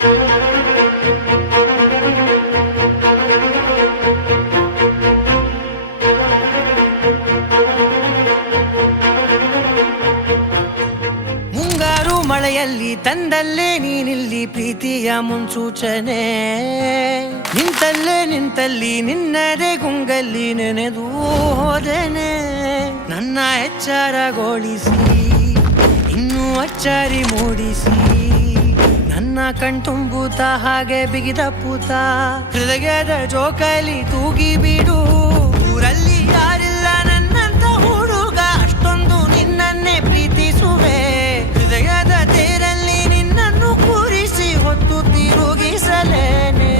ಮುಂಗಾರು ಮಳೆಯಲ್ಲಿ ತಂದಲ್ಲೇ ನೀನಿಲ್ಲಿ ಪ್ರೀತಿಯ ಮುನ್ಸೂಚನೆ, ನಿಂತಲ್ಲಿ ನಿನ್ನದೇ ಗುಂಗಲ್ಲಿ ನೆನೆದು ಹೋದೆನೆ. ನನ್ನ ಎಚ್ಚರಗೊಳಿಸಿ ಇನ್ನೂ ಅಚ್ಚರಿ ಮೂಡಿಸಿ, ನನ್ನ ಕಣ್ತುಂಬುತ್ತ ಹಾಗೆ ಬಿಗಿದ ಪೂತ ಹೃದಯದ ಜೋಕಾಲಿ ತೂಗಿ ಬಿಡು. ಊರಲ್ಲಿ ಯಾರಿಲ್ಲ ನನ್ನಂತ ಹುಡುಗ, ಅಷ್ಟೊಂದು ನಿನ್ನನ್ನೇ ಪ್ರೀತಿಸುವೆ. ಹೃದಯದ ತೇರಲ್ಲಿ ನಿನ್ನನ್ನು ಕೂರಿಸಿ ಹೊತ್ತು ತಿರುಗಿಸಲೇನೆ.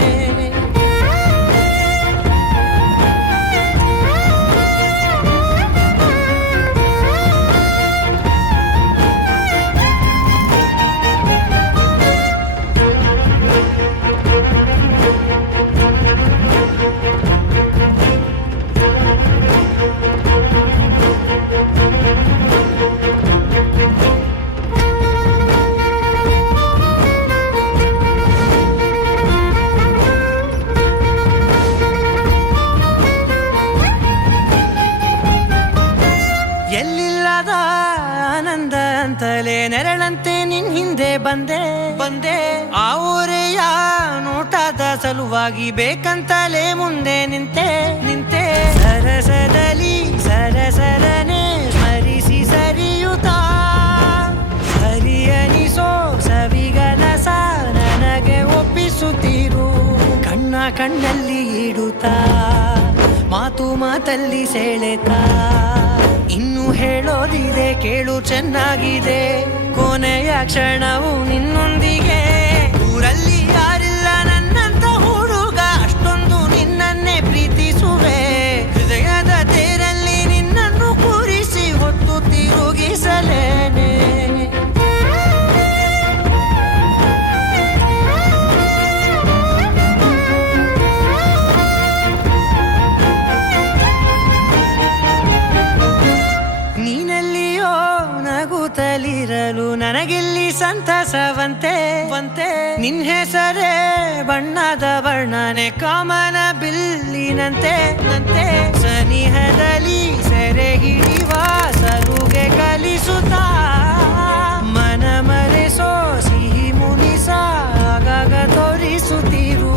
ಎಲ್ಲಿಲ್ಲದ ಆನಂದ ಅಂತಲೇ ನೆರಳಂತೆ ನಿನ್ ಹಿಂದೆ ಬಂದೆ. ಆ ಊರೆಯ ನೋಟದ ಸಲುವಾಗಿ ಬೇಕಂತಲೇ ಮುಂದೆ ನಿಂತೆ. ಸರಸದಲ್ಲಿ ಸರಸರನೆ ಸ್ಮರಿಸಿ ಸರಿಯುತ್ತಾ, ಹರಿಯನಿಸೋ ಸವಿಗನಸ ನನಗೆ ಒಪ್ಪಿಸುತ್ತೀರು. ಕಣ್ಣಲ್ಲಿ ಇಡುತ್ತಾ, ಮಾತಲ್ಲಿ ಸೆಳೆತಾ, ಇನ್ನು ಹೇಳೋದಿದೆ ಕೇಳು ಚೆನ್ನಾಗಿದೆ. ಕೊನೆಯ ಕ್ಷಣವು ನಿನ್ನೊಂದಿಗೆ. ಊರಲ್ಲಿ ಯಾರಿಲ್ಲ ನನ್ನಂತ ಹುಡುಗ, ಅಷ್ಟೊಂದು ನಿನ್ನನ್ನೇ ಪ್ರೀತಿಸುವೆ. ಹೃದಯದ ತೇರಲ್ಲಿ ನಿನ್ನನ್ನು ಕೂರಿಸಿ ಹೊತ್ತು ತಿರುಗಿಸಲೇನೆ. ನೀನೆಲ್ಲಿಯೋ ನಗುತ್ತಲಿರಲು ನನಗಿಲ್ಲಿ ಸಂತಸವಂತೆ. ನಿನ್ ಹೆಸರೇ ಬಣ್ಣದ ವರ್ಣನೆ ಕಾಮನ ಬಿಲ್ಲಿನಂತೆ. ಸನಿಹದಲ್ಲಿ ಸೆರೆ ಹಿಡಿಯುವ ಸಲುಗೆ ಕಲಿಸುತ್ತಾ, ಮನ ಮರೆಸೋ ಸಿಹಿ ಮುನಿಸ ಆಗಾಗ ತೋರಿಸುತ್ತೀರು.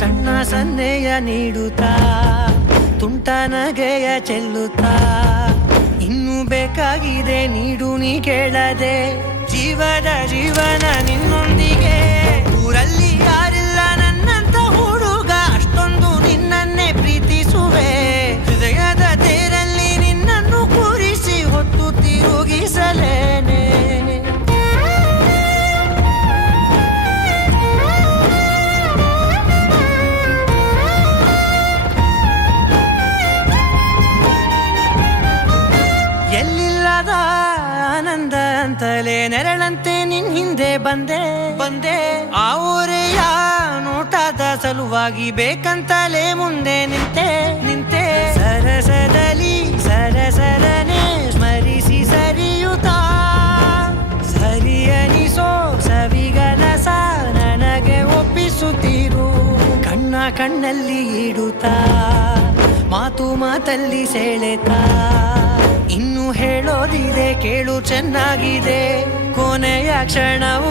ಸಣ್ಣ ಸನ್ನೆಯ ನೀಡುತ್ತಾ, ತುಂಟ ನಗೆಯ ಚೆಲ್ಲುತ್ತಾ, ಇನ್ನು ಬೇಕಾಗಿದೆ ನೀಡು ನೀ ಕೇಳದೆ. ಜೀವನ ನಿನ್ನೊಂದಿಗೆ. ಊರಲ್ಲಿ ಯಾರಿಲ್ಲ ನನ್ನಂತ ಹುಡುಗ, ಅಷ್ಟೊಂದು ನಿನ್ನನ್ನೇ ಪ್ರೀತಿಸುವೆ. ಹೃದಯದ ತೇರಲ್ಲಿ ನಿನ್ನನ್ನು ಕೂರಿಸಿ ಹೊತ್ತು ತಿರುಗಿಸಲೇನೆ. ಎಲ್ಲಿಲ್ಲದ ಆನಂದ ಅಂತಲೇ ನೆರಳಂತೆ ನಿನ್ ಹಿಂದೆ ಬಂದೆ. ಆ ಊರೆಯ ನೋಟದ ಸಲುವಾಗಿ ಬೇಕಂತಲೇ ಮುಂದೆ ನಿಂತೆ. ಸರಸದಲ್ಲಿ ಸರಸರನೆ ಸ್ಮರಿಸಿ ಸರಿಯುತ್ತಾ, ಸರಿಯನಿಸೋ ಸವಿಗನಸ ನನಗೆ ಒಪ್ಪಿಸುತ್ತೀರು. ಕಣ್ಣಲ್ಲಿ ಇಡುತ್ತಾ, ಮಾತಲ್ಲಿ ಸೆಳೆತಾ, ಇನ್ನು ಹೇಳೋದಿದೆ ಕೇಳು ಚೆನ್ನಾಗಿದೆ. ಕೊನೆಯ ಕ್ಷಣವು